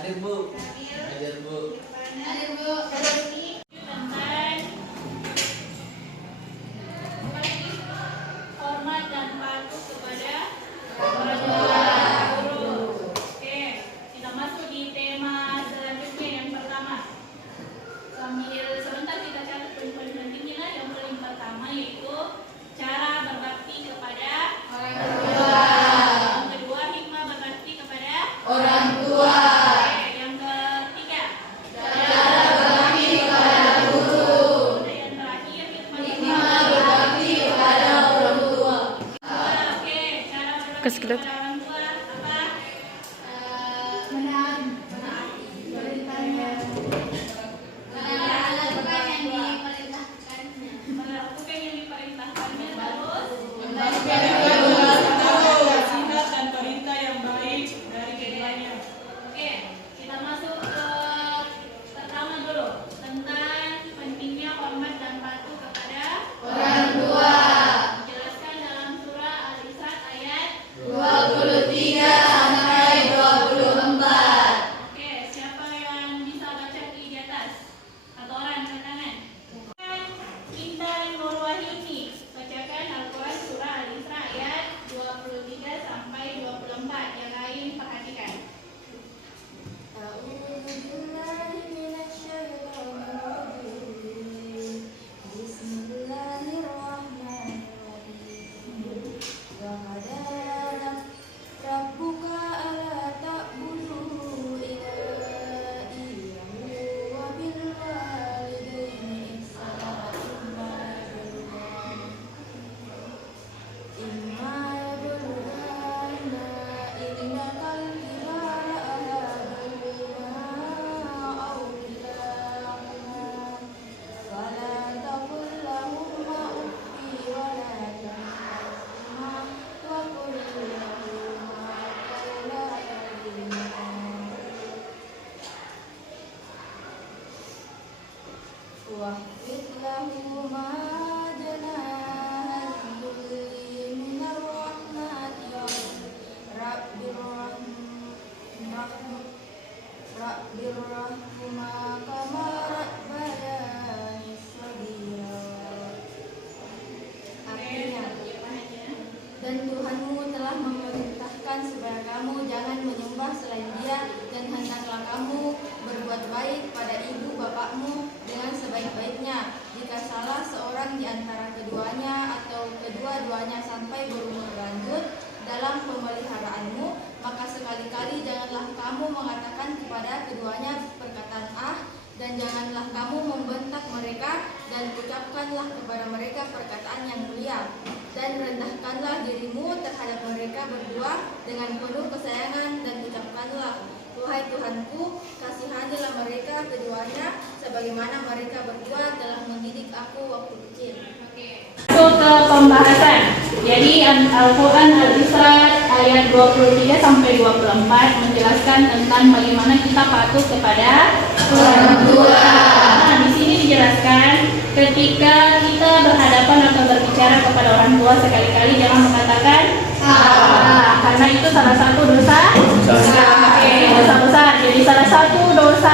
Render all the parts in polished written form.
Hadir Bu. Hadir Bu. Hadir Bu. Tentang hormat dan patuh kepada orang tua guru. Oke, kita masuk di tema selanjutnya yang pertama. Sambil sebentar kita catat poin-poin pentingnya. Yang paling pertama yaitu cara berbakti kepada orang tua. Yang kedua, hikmah berbakti kepada orang tua. Kasih kita. Dan Tuhanmu telah memerintahkan supaya kamu jangan menyembah selain Dia, dan hendaklah kamu berbuat baik pada ibu bapakmu dengan sebaik-baiknya. Jika salah seorang di antara keduanya atau kedua-duanya sampai berumur lanjut dalam pemeliharaanmu, maka sekali-kali janganlah kamu mengatakan kepada keduanya perkataan "ah", dan janganlah kamu membentak mereka, dan ucapkanlah kepada mereka perkataan yang mulia. Dan rendahkanlah dirimu terhadap mereka berdua dengan penuh kesayangan, dan ucapkanlah, "Wahai Tuhanku, kasihanilah mereka keduanya sebagaimana mereka berdua telah mendidik aku waktu kecil." Masuk ke pembahasan. Jadi Al-Quran Al-Isra ayat 23 sampai 24 menjelaskan tentang bagaimana kita patuh kepada orang tua. Nah, di sini dijelaskan ketika kita berhadapan atau berbicara kepada orang tua, sekali-kali jangan mengatakan salah, karena itu salah satu dosa. Dosa besar. Jadi salah satu dosa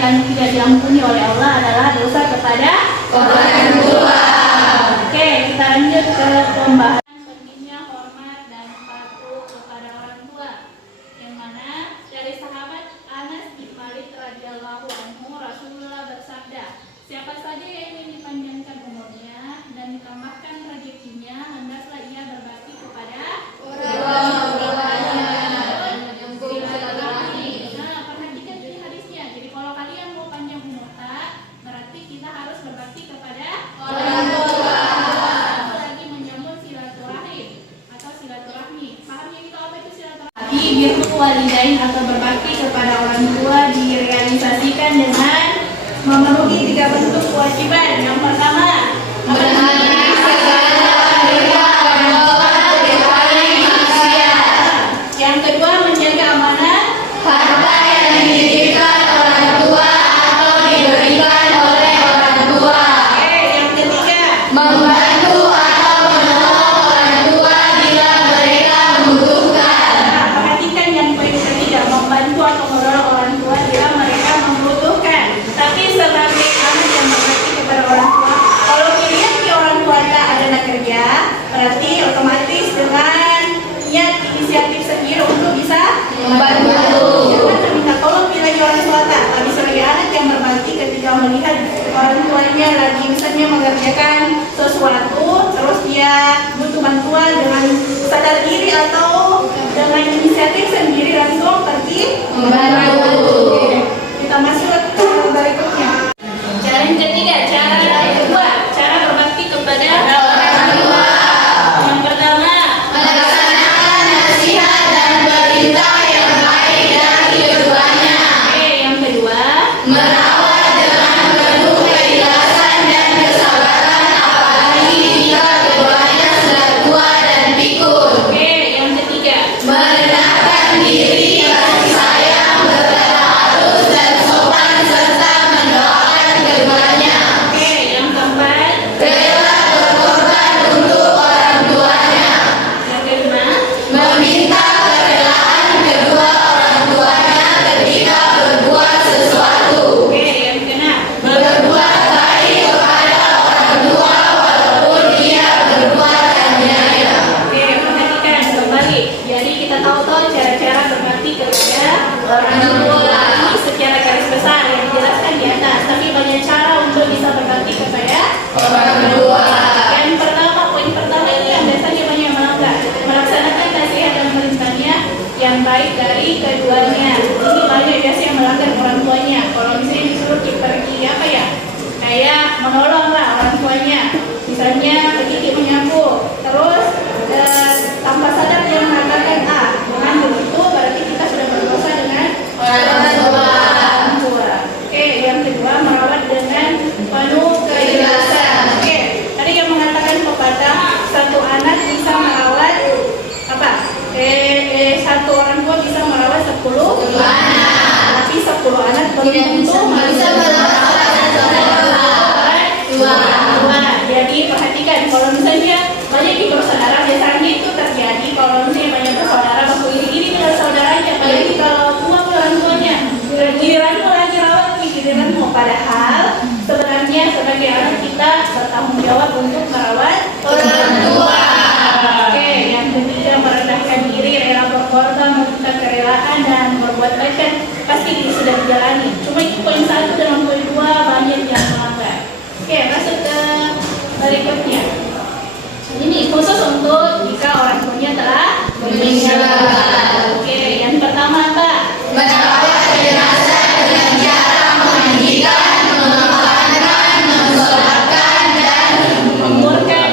yang tidak diampuni oleh Allah adalah dosa kepada orang tua. Oke, kita lanjut ke pembahasan pentingnya hormat dan patuh kepada orang tua. Yang mana dari sahabat Anas bin Malik radhiyallahu anhu, Rasulullah bersabda, "Siapa saja yang ingin dipanjangkan umurnya dan ditambahkan rezekinya, hendaklah ia berbakti kepada orang tuanya." Nah, perhatikan di hadisnya. Jadi kalau kalian mau panjang umur berarti kita harus berbakti kepada orang tua. Lagi menyambung silaturahim atau silaturahmi. Paham ya kita apa itu silaturahmi? Birrul walidain atau berbakti kepada orang tua direalisasikan dengan memenuhi 3 bentuk kewajiban. Yang pertama, memenuhi segala hak orang tua dari manusia. Yang kedua, menjaga amanah harta yang didirikan orang tua atau diberikan oleh orang tua. Yang ketiga, membantu atau menolong orang tua bila mereka membutuhkan. Nah, perhatikan yang poin ketiga, membantu atau menolong orang tua mengerjakan sesuatu, terus dia butuh bantuan dengan sadar diri atau dengan inisiatif sendiri langsung pergi membantu. Oke, kita masuk ke berikutnya. Cara yang ketiga, cara yang kedua, cara berbakti kepada orang tua. Yang pertama, melaksanakan nasihat dan perintah yang baik dari keduanya. Oke, yang kedua, merawat dengan penuh keikhlasan dan kesabaran apalagi jika keduanya sudah tua dan pikun. Oke, yang ketiga, merendahkan diri, kasih sayang, berkata halus dan sopan serta mendoakan keduanya. Oke, yang keempat, rela berkorban untuk orang tuanya. Yang kelima, meminta kerelaan kedua orang tuanya ketika berbuat sesuatu. Oke, yang keenam, berbuat baik kepada orang tua walaupun dia berbuat aniaya. Oke, perhatikan kembali. Jadi kita tahu cara-cara berbakti kepada orang tua ini secara garis besar yang dijelaskan di atas. Tapi banyak cara untuk bisa berbakti kepada orang tua. Yang pertama, poin pertama ini yang biasanya banyak yang melanggar, melaksanakan nasihat dan perintahnya yang baik dari keduanya. Ini banyak biasa yang melanggar orang tuanya. Kalau misalnya disuruh pergi apa ya, kayak menolonglah orang tuanya. Misalnya pergi menyapu, terus tanpa sadar dia mengatakan dengan begitu berarti kita sudah berdosa dengan orang tua. Oke, yang kedua, merawat dengan penuh keikhlasan. Oke, tadi yang mengatakan pepatah satu anak bisa merawat apa? Satu orang tua bisa merawat 10 anak, tapi 10 anak belum tentu bisa merawat dua. Jadi perhatikan, kalau misalnya banyak di bersaudara, biasanya itu terjadi kalau misalnya banyak bersaudara baku iri-iri dengan saudaranya, apalagi kalau tua orang tuanya, giliranmu lagi rawat, giliranmu. Padahal sebenarnya sebagai anak kita bertanggung jawab untuk merawat orang tua. Oke, yang ketiga, merendahkan diri, rela berkorban, meminta kerelaan dan berbuat baik kan pasti sudah dijalani. Cuma itu poin 1 dan poin 2 banyak yang melanggar. Oke, masuk ke berikutnya. Ini khusus untuk jika orang tuanya telah meninggal. Oke, yang pertama apa? Merawat jenazah dengan cara memandikan, memakamkan, mensolatkan dan menguburkan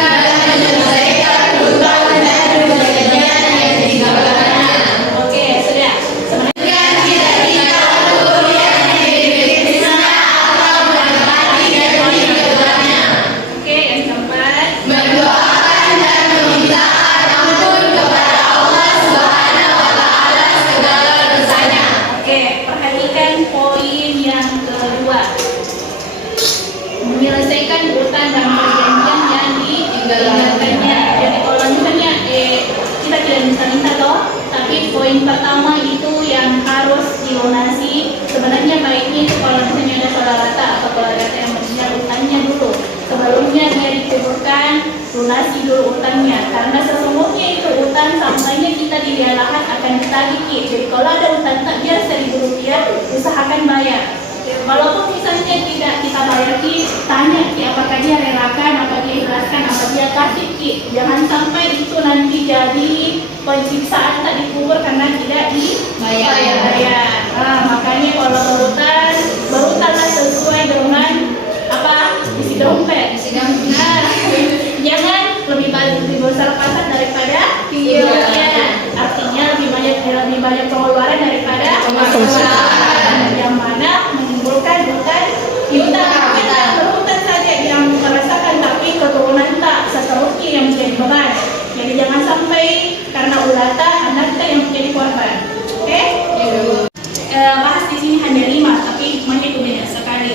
dan menyelesaikan hutang dan kejadian yang ditinggalkannya. Oke, sudah. Sebenarnya tidak diatur yang didefinisikan atau menepati dari keduanya. Oke, yang keempat, mendoakan dan meminta ampun kepada Allah Subhanahu wa Ta'ala segala dosanya. Oke, perhatikan poin yang kedua, menyelesaikan hutang dan perjanjian yang ditinggalkannya. Jadi kalau misalnya kita tidak minta-minta toh, tapi poin pertama itu yang harus dilunasi. Sebenarnya baiknya itu kalau misalnya ada saudara atau keluarga yang meninggal, hutangnya dulu sebelumnya dia dikuburkan, lunasi dulu utangnya, karena sesungguhnya itu utang sampainya kita di lahat akan ditagih. Jadi kalau ada utang tak biar 1.000 rupiah, usahakan bayar. Walaupun misalnya tidak kita bayar, tanya apakah dia relakan, apa dia ikhlaskan, apa dia kasih. Jangan sampai itu nanti jadi penyiksaan tak dikubur karena tidak dibayar. Makanya kalau berutanglah sesuai dengan apa isi dompet. Jangan lebih besar pasar daripada kiriman. Artinya lebih banyak pengeluaran daripada pemasukan, yang mana menimbulkan hutang. Kita berhutang saja yang merasakan, tapi keturunan tak seterusnya yang menjadi beban. Jadi jangan sampai karena ulata anak kita yang menjadi korban. Oke? Bahas di sini hanya 5, tapi banyak banyak sekali.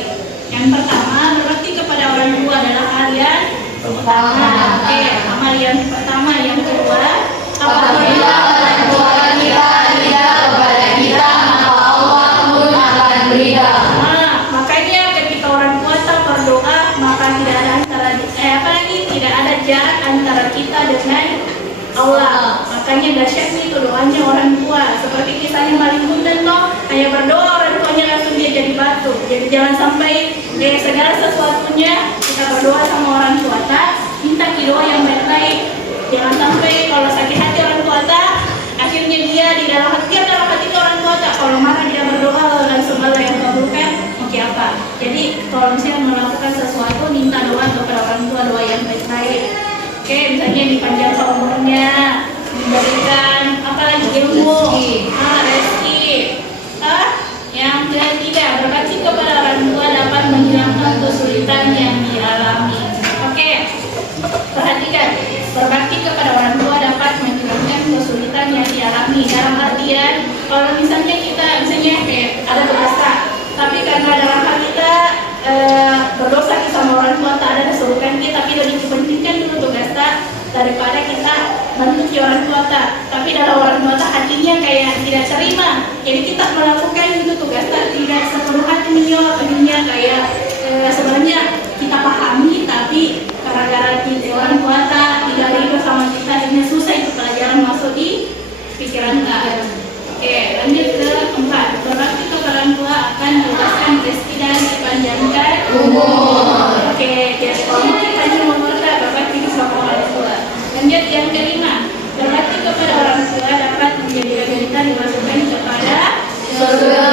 Yang pertama, berbakti kepada orang tua adalah hal yang pertama. Oke, amal yang pertama. Yang kedua, apabila orang tua kita tidak kepada kita, maka Allah pun akan berida. Makanya ketika orang tua tak berdoa, maka tidak ada tidak ada jarak antara kita dengan Allah. Makanya dahsyatnya itu doanya orang tua. Seperti kisahnya Malik Bundan toh, hanya berdoa orang tuanya langsung dia jadi batu, jadi jangan sampai segala sesuatunya kita berdoa sama orang tua minta doa yang baik-baik. Jangan sampai kalau sakit hati orang tua akhirnya dia di dalam hati orang tua kalau marah dia berdoa langsung Allah yang kabulkan. Oke apa? Jadi kalau misalnya melakukan sesuatu minta doa kepada orang tua, doa yang baik-baik. Oke, misalnya dipanjangkan umurnya, diberikan apalagi ilmu, rezeki. Yang ketiga, berbakti kepada orang tua dapat menghilangkan kesulitan yang dialami. Oke, perhatikan, berbakti kepada orang tua dapat menghilangkan kesulitan yang dialami. Dalam artian, kalau misalnya kayak ada dosa, tapi karena dalam hal kita berdosa sama orang tua tak ada kesulitan kita, tapi lebih dipentingkan dulu tugas daripada kita bantu orang tua tapi dalam orang tua hatinya kayak tidak terima, jadi kita melakukan itu tugas tidak sepenuh hati menjawabnya kayak sebenarnya kita pahami, tapi gara-gara kita orang tua tidak rindu sama kita, akhirnya susah itu pelajaran masuk di pikiran kita. Oke, lanjut ke 4. Berbakti kepada orang tua akan meluaskan rezeki dan dipanjangkan umur. Oke, jadi kalau mau dipanjang umur berbakti sama orang tua. Lanjut yang kelima, berbakti kepada orang tua dapat menjadikan kita dimasukkan kepada surga.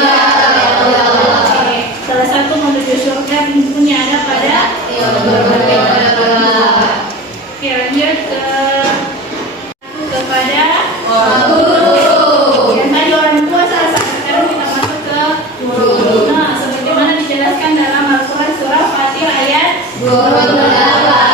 Oke, salah satu menuju surga pintunya ada pada berbakti kepada orang tua. Oke, lanjut kepada guru. Yang tadi orang tua salah satu, sekarang kita masuk ke guru. Nah, sebagaimana dijelaskan dalam Al-Quran surah Fatir ayat 28.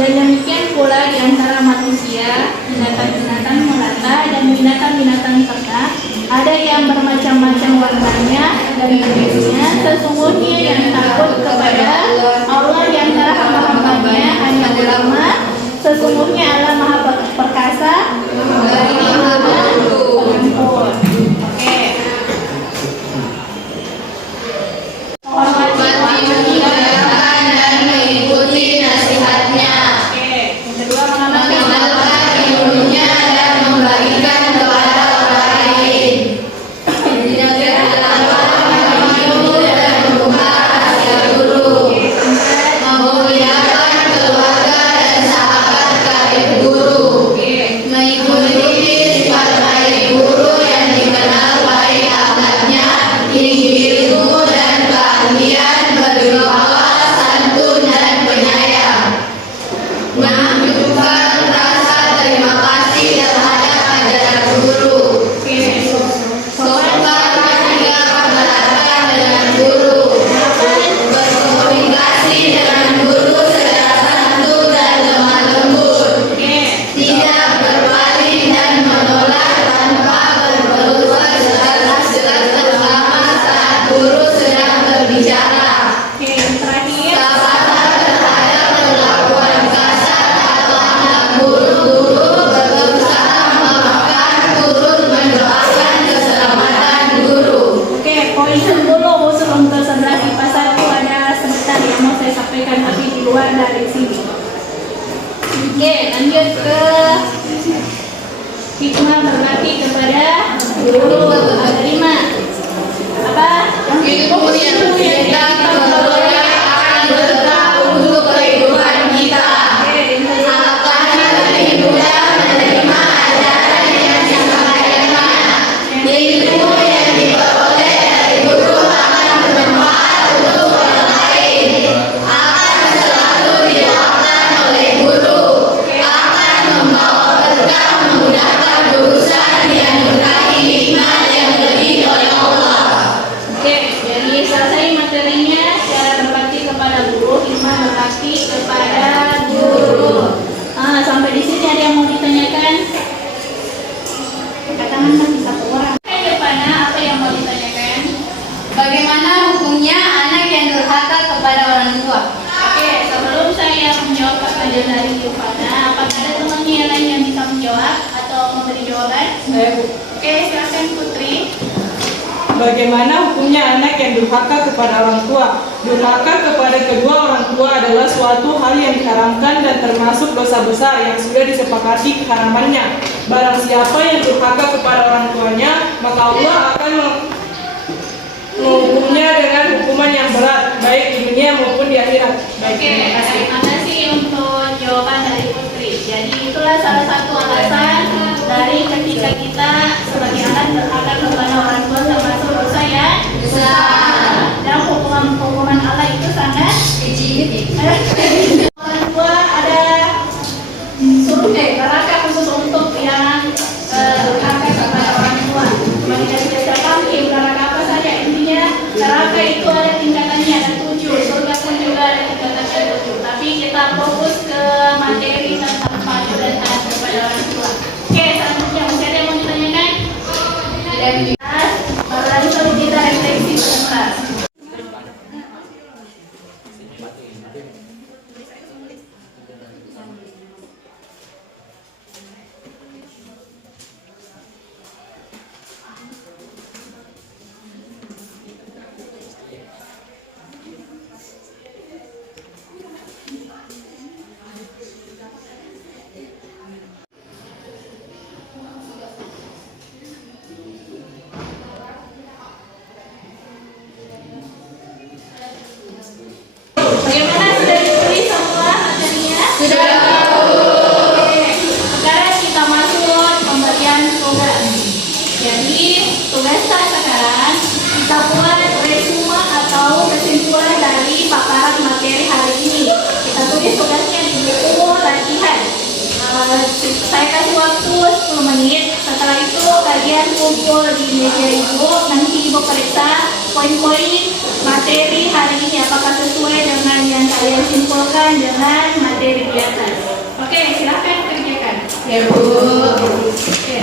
Dan demikian pula di antara manusia, binatang-binatang melata dan binatang-binatang ternak, ada yang bermacam-macam warnanya dan jenisnya. Sesungguhnya yang takut kepada Allah yang antara hamba-hambanya hanya ulama. Sesungguhnya Allah Maha Perkasa, lagi Maha Pengampun. Oke. Hikmah berbakti kepada guru. Ada 5. Apa? Ilmu yang kita peroleh akan berkah untuk kehidupan kita. Akan lebih mudah menerima ajaran yang disampaikan. Ilmu yang diperoleh dari guru akan bermanfaat untuk orang lain. Akan selalu didoakan oleh guru. Akan membawa berkah, memudahkan urusan yang berkahi nikmat yang lebih oleh Allah. Oke, jadi selesai hukumnya anak yang durhaka kepada orang tua? Oke, sebelum saya menjawab pertanyaan dari Yuvana, apakah ada temannya yang lain yang bisa menjawab atau memberi jawaban? Saya, Bu. Oke, silakan Putri. Bagaimana hukumnya anak yang durhaka kepada orang tua? Durhaka kepada kedua orang tua adalah suatu hal yang diharamkan dan termasuk dosa besar yang sudah disepakati keharamannya. Barang siapa yang durhaka kepada orang tuanya, maka Allah akan menghukumnya dengan hukuman yang berat, baik di dunia maupun di akhirat. Baik, Oke, terima kasih. terima kasih untuk jawaban dari Putri. Jadi itulah salah satu alasan dari ketika kita sebagai anak durhaka kepada orang tua termasuk dosa ya. Dan hukuman Allah itu sangat Kecil. orang tua ada neraka khusus untuk yang durhaka kepada orang tua. Bagi dari jasa kami neraka apa saja intinya neraka itu ada tingkatannya ada 7, surga pun juga ada tingkatannya 7. Tapi kita fokus ke materi tentang padu dan taat kepada orang tua. Oke, selanjutnya masih ada yang mau ditanyakan? Langsung kita refleksi sebentar. Bagaimana sudah ditulis semua materinya? Sudah. Oke, sekarang kita masuk pembagian tugas. Jadi tugas kita sekarang kita buat resume atau kesimpulan dari paparan materi hari ini. Kita tulis tugasnya di buku latihan. Saya kasih waktu 10 menit. Setelah itu kalian kumpul di meja ibu. Nanti ibu periksa poin-poin materi hari ini apakah sesuai dengan yang kalian simpulkan dengan materi di atas. Oke, silahkan kerjakan. Ya, Bu. Oke.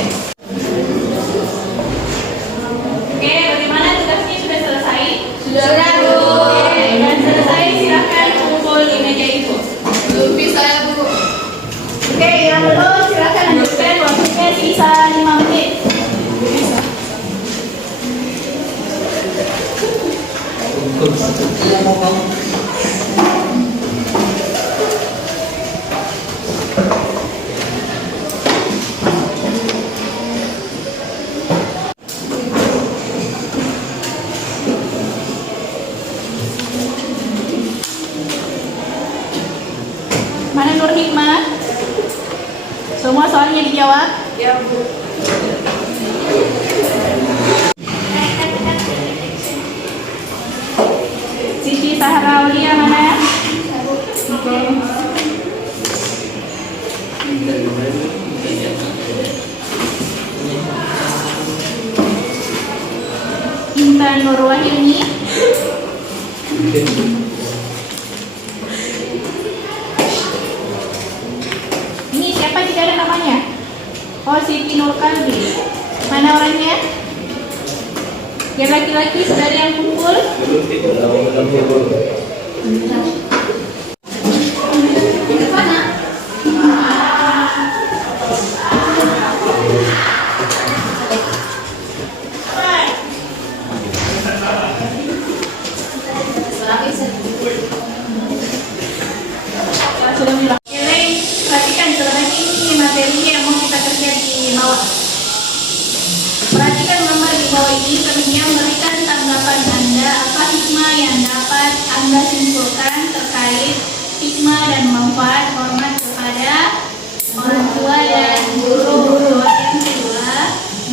Oke, bagaimana tugasnya sudah selesai? Sudah, Bu. Oke, dan selesai silahkan kumpul di meja ibu. Belum bisa ya, Bu. Oke, yang belum silahkan lanjutkan waktunya sisa 5 menit. Mana Nur Hikmah? Semua soalnya dijawab? Ya, Bu. Siti Sahrawiyah mana? Oke. Intan Nur Wahyuni. Ini siapa tidak ada namanya? Oh, Siti Nur Kalbi. Mana orangnya? Yang laki-laki sudah ada yang kumpul? Sudah bilang. Oke, perhatikan sebenarnya ini materinya yang mau kita kerja di bawah. Perhatikan gambar di bawah ini, kemudian berikan tanggapan Anda apa hikmah yang dapat Anda simpulkan terkait hikmah dan manfaat hormat kepada orang tua dan guru. Yang kedua,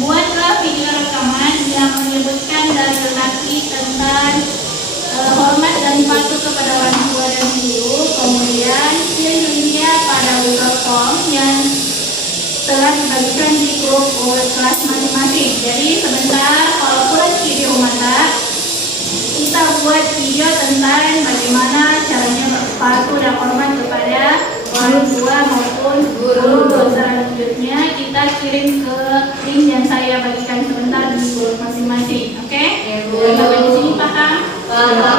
buatlah video rekaman yang menyebutkan dalil laki tentang hormat dan patuh kepada orang tua dan guru. Kemudian kirimnya pada Google Form yang telah dibagikan di grup kelas masing-masing. Jadi sebentar kalau pulang video mata kita buat video tentang bagaimana caranya berpatuh dan hormat kepada orang tua maupun guru. Selanjutnya kita kirim ke link yang saya bagikan sebentar di grup masing-masing. Oke? Ya, Bu. Sampai di sini paham? kata